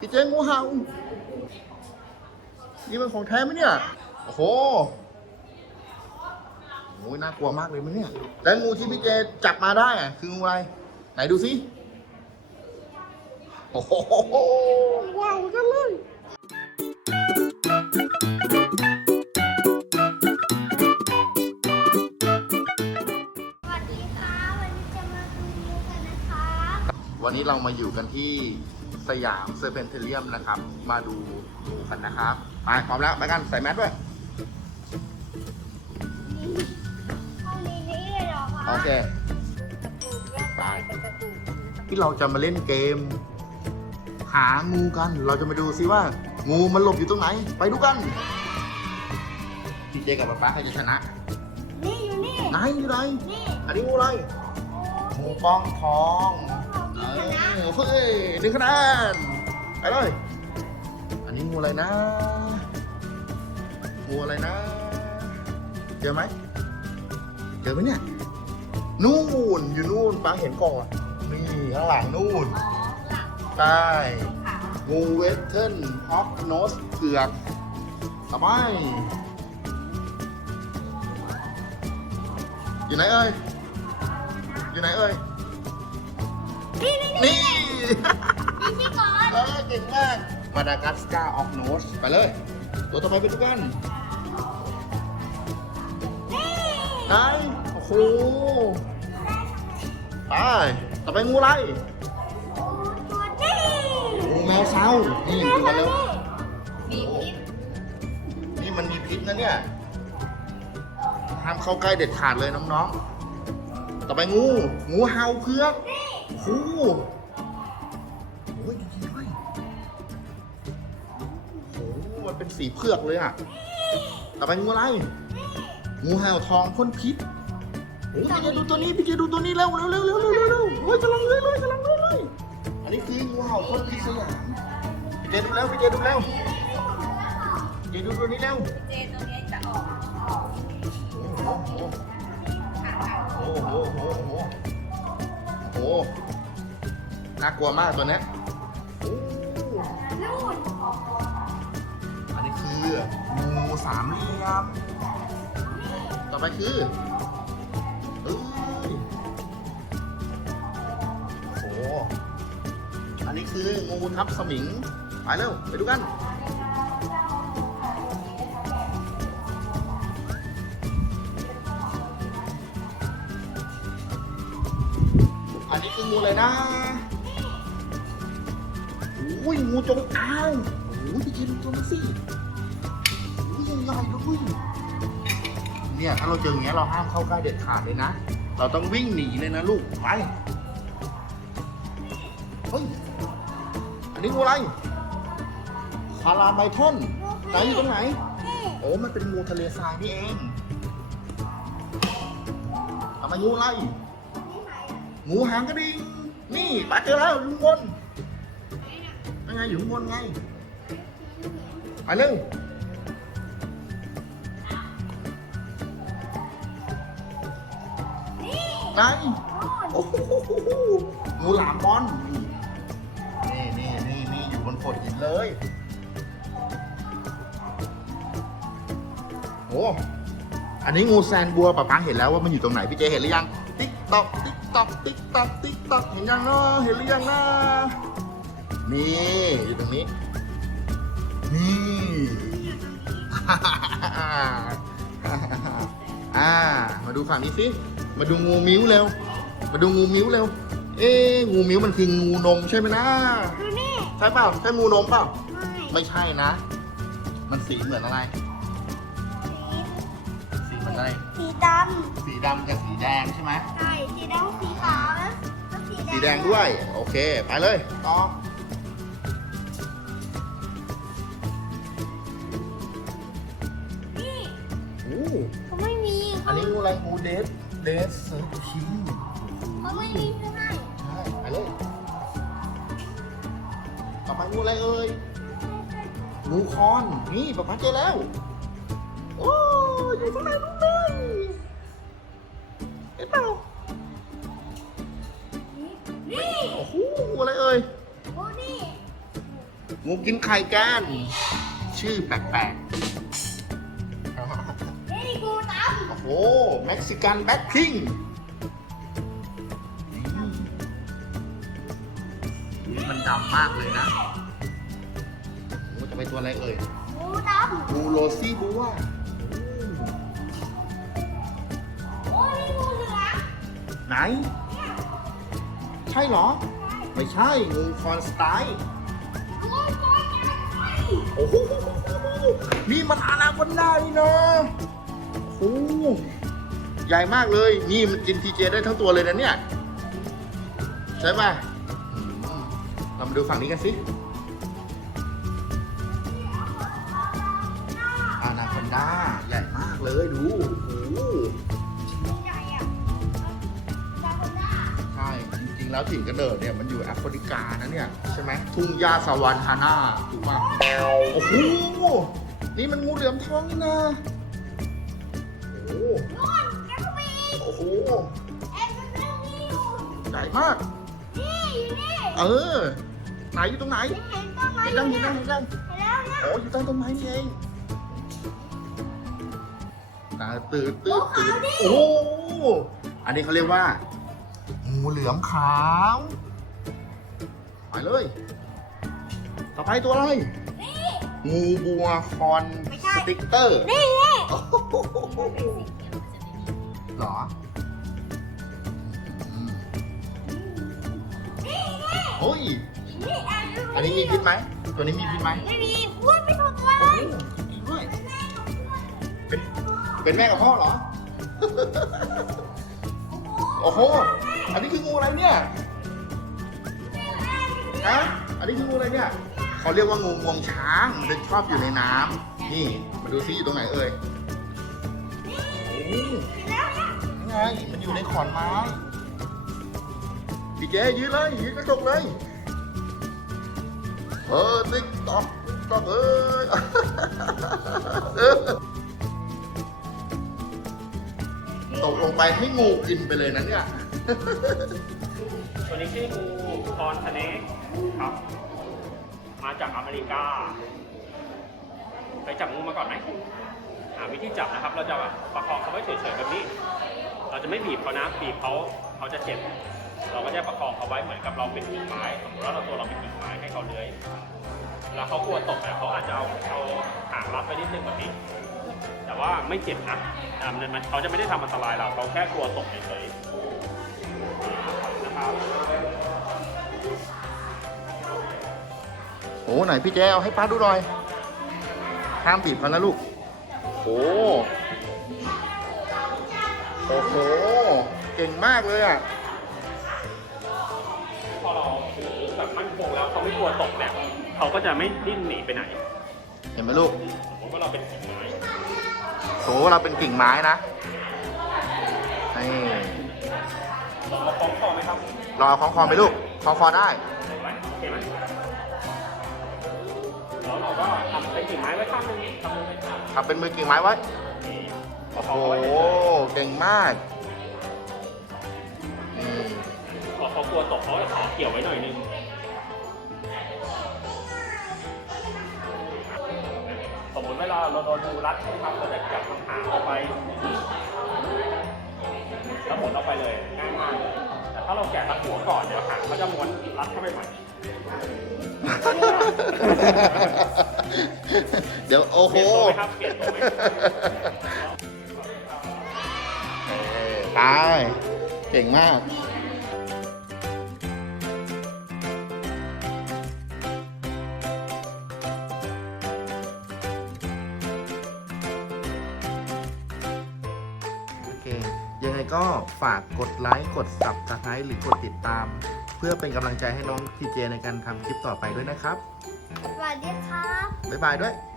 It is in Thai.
พี่เจงูเห่านี่มันของแท้ไหมเนี่ย โอ้โหโอ้ยน่ากลัวมากเลยมั้ยเนี่ย แล้วงูที่พี่เจจับมาได้อะคืองูอะไร ไหนดูสิ โอ้โห ว้าวกันเลยสวัสดีค่ะวันนี้จะมาดูงูกันนะคะวันนี้เรามาอยู่กันที่ สยามเซอร์เพนเทเรียมนะครับ มาดูงูกันนะครับไปพร้อมแล้วไปกันใส่แมสด้วยห้องนี้นี่เลยเหรอคะโอเคไปเป็นประตูที่เราจะมาเล่นเกม หางูกัน เราจะมาดูซิว่า งูมันหลบอยู่ตรงไหน ไปดูกันพี่เจกับป๊าป๊าใครจะชนะนี่อยู่นี่ไหนอยู่ไหนนี่อันนี้งูอะไรงูปองทอง เฮ้ยหนึ่งคะแนนไปเลย อันนี้งูอะไรนะ งูอะไรนะ เจอไหม เจอไหมเนี่ย นู่นอยู่นู่นป้าเห็นก่อน นี่ข้างหลังนู่นอ๋อหลังใช่งูเวสเทิร์นฮอกโนสเผือกสบายอยู่ไหนเอ่ยอยู่ไหนเอ่ย นี่นี่นี่นี่นี่ที่ก่อนเออเก่งมากมาดากัสการ์ออกโนสไปเลย ตัวต่อไปเป็นทุกันนี่ไหนโอ้โหไปต่อไปงูอะไรตัวนี้งูแมวเซานี่ดูกันเร็วมีพิษนี่มันมีพิษนะเนี่ยห้ามเข้าใกล้เด็ดขาดเลยน้องๆ ต่อไปงู งูเห่าเผือก โอ้โหโอ้ยจริงๆด้วยโอ้โหมันเป็นสีเผือกเลยอะ ต่อไปงูอะไร งูเห่าทองพ่นพิษโอ้ยพี่เจดูตัวนี้พี่เจดูตัวนี้เร็วเร็วเร็วเร็วเร็วเร็วเร็วโอ้ยกำลังเลยเลยกำลังเลยเลยอันนี้คืองูเห่าพ่นพิษสยามพี่เจดูแล้วพี่เจดูแล้วพี่เจดูตัวนี้เร็วเจตัวนี้ น่ากลัวมากตัวเนี้ยโอ้นู่นอันนี้คืองูสามเหลี่ยม ต่อไปคือเอ้ยโอ้โห อันนี้คืองูทับสมิง ไปเร็ว ไปดูกันอันนี้คืองูอะไรนะโอ้ยงูจงอางโอ้ยพี่เจดูตัวนั้นสิโอ้ยใหญ่ๆด้วยเนี่ยถ้าเราเจออย่างเงี้ยเราห้ามเข้าใกล้เด็ดขาดเลยนะ เราต้องวิ่งหนีเลยนะลูก ไป เฮ้ย อันนี้งูอะไรคาราไมทอนไหนอยู่ตรงไหนนี่โอ้ มันเป็นงูทะเลทรายนี่เองทำไมงูอะไรนี่ไหนอะงูหางกระดิ่งนี่ปลาเจอแล้วอยู่ข้างบน ยังไงอยู่ข้างบนไงไปเร็วนี่ไหนนู่นโอ้โหงูหลามบอลนี่นี่นี่นี่อยู่บนโขดหินเลยโอ้อันนี้งูแซนบัวป้าป๊าเห็นแล้วว่ามันอยู่ตรงไหนพี่เจเห็นหรือยัง ติ๊กตอกติ๊กตอกติ๊กตอกติ๊กตอกเห็นยังเนาะเห็นหรือยังนะ นี่อยู่ตรงนี้ นี่อ่า มาดูฝั่งนี้สิมาดูงูมิ้วเร็ว มาดูงูมิ้วเร็ว เอ๊ะงูมิ้วมันคืองูนมใช่ไหมนะดูนี่ใช่เปล่าใช่งูนมเปล่าไม่ไม่ใช่นะ มันสีเหมือนอะไร สีเหมือนอะไร สีดสีดำกับสีแดงใช่ไหมำใช่ สีดำสีขาวนะแล้วสีแดงด้วย โอเค ไปเลยต่อ อันนี้งูอะไรงูเดสเดสเซอร์คิงเขาไม่มีใช่ไหมใช่ไปเลยต่อไปงูอะไรเอ่ยงูคอนนี่ป๊าป๊าเจอแล้ว โอ้ยอยู่ข้างในนู้นเลยเห็นเปล่านี่โอ้โหงูอะไรเอ่ยโอ้นี่งูกินไข่แกนชื่อแปลกเโอ้โหเม็กซิกันแบ็คพิงมันดำมากเลยนะโอ้จะเป็นตัวอะไรเอ่ยกูตามงูโรซี่บัวโอ้ยนี่งูเหลืองไหน ใช่เหรอ ไม่ใช่งูฟอนสไตล์งูฟอนใหญ่ไข่โอ้โหนี่มันอาณาวันได้นี่นะ โอ้ใหญ่มากเลย นี่มันกินทีเจได้ทั้งตัวเลยนะเนี่ย ใช่ป่ะอืมเรามาดูฝั่งนี้กันสิอาณาคอนด้าใหญ่มากเลยดูโอ้โหงูใหญ่อะซาคอนดาใช่จริงๆแล้วถิ่นกำเนิดเนี่ยมันอยู่แอฟริกานะเนี่ย ใช่ไหมทุ่งหญ้าสวานฮาน่าถูกป่ะโอ้โหนี่มันงูเหลือมทองนี่นะ นู่นแกก็มีโอ้โหเอ็มเป็นเรื่องนี้อยู่ใหญ่มาก นี่อยู่นี่เออ ไหนอยู่ตรงไหนเห็นต้นไม้เห็นอยังยู่เห็นเนี่ยัยงเห็นยังเห็นแล้วนี่ยโอ้อยู่ใต้ต้นไม้นี่เองตาตื่นตื่นตื่นโอ้โหอันนี้เขาเรียกว่างูเหลือมขาวไปเลย ต่อไปตัวอะไร นี่ งูบัวคอนสติ๊กเตอร์ นี่ หเหรออืมนี่นี่เฮ้ยนี่แอนดูอันนี้มีพิษไหม ตัวนี้มีพิษไหมไม่มีพูดไม่ถูกตัวเลโอ้ยโหจริงด้วยเป็นเป็นแม่กับพ่อเหรอ โอ้โห อันนี้คืองูอะไรเนี่ยฮะอันนี้คืองูอะไรเนี่ย เขาเรียกว่างูงวงช้างมันจะชอบอยู่ในน้ำนี่ มาดูซิอยู่ตรงไหนเอ่ยโอ้แล้วเนี่ยนี่ไงมันอยู่ในขอนไม้พี่เจยืนเลยยืนกระจกเลยเออติ๊กตอกต๊อกเอ้ยตกลงไปให้งูกินไปเลยนะเนี่ยตัวนี้ชื่องูคอนทะเนกครับ มาจากอเมริกา ไปจับงูมาก่อนไหมาวิธีจับนะครับ เราจะแบบประคองเขาไว้เฉยๆแบบนี้ เราจะไม่บีบเขานะบีบเขาเขาจะเจ็บ เราก็จะประคองเขาไว้เหมือนกับเราเป็นกิ่งไม้สมมติว่าเราตัวเราเป็นกิ่งไม้ให้เขาเลื้อยแล้วเขากลัวตกเนี่ยเขาอาจจะเอาเอาหางรัดไว้นิดนึงแบบนี้ แต่ว่าไม่เจ็บนะอ่ามันมันเขาจะไม่ได้ทำอันตรายเราเขาแค่กลัวตกเฉยๆนะครับโอ้ไหนพี่แจเอาให้ป้าดูหน่อยห้ามบีบเขานะลูก โอ้โอ้โห เก่งมากเลยอะ พอเราถือแบบมั่นคงแล้วเขาไม่กลัวตกเนี่ยเขาก็จะไม่ดิ้นหนีไปไหนเห็นไหมลูก สมมติว่าเราเป็นกิ่งไม้โห เราเป็นกิ่งไม้นะ นี่ เราคล้องคอไหมครับรอคล้องคอไหมลูก คล้องคอได้ เห็นไหมโอเคไหมแล้วเราก็ทำเป็นกิ่งไม้ไว้ข้างหนึงทำมือเป็นข้าง ทำเป็นมือกิ่งไม้ไว้ โอ้โห เก่งมากอืมๆพอเขากลัวตกเขาจะขอเกี่ยวไว้หน่อยนึงสมมติเวลาเราโดนงูรัดใช่ไหมครับเราจะจับหางออกไป แล้วหมุนออกไปเลยง่ายมากเลยแต่ถ้าเราแกะรัดหัวก่อนเดี๋ยวหางเขาจะม้วนรัดเข้าไปใหม่ เดี๋ยวโอ้โห เปลี่ยนตัวไหมครับเปลี่ยนตัวไหม เออตาย เก่งมาก โอเค ยังไงก็ฝากกดไลค์ กด subscribe หรือกดติดตาม พื่อเป็นกำลังใจให้น้องทีเจในการทำคลิปต่อไปด้วยนะครับ สวัสดีครับ บ๊ายบายด้วยบ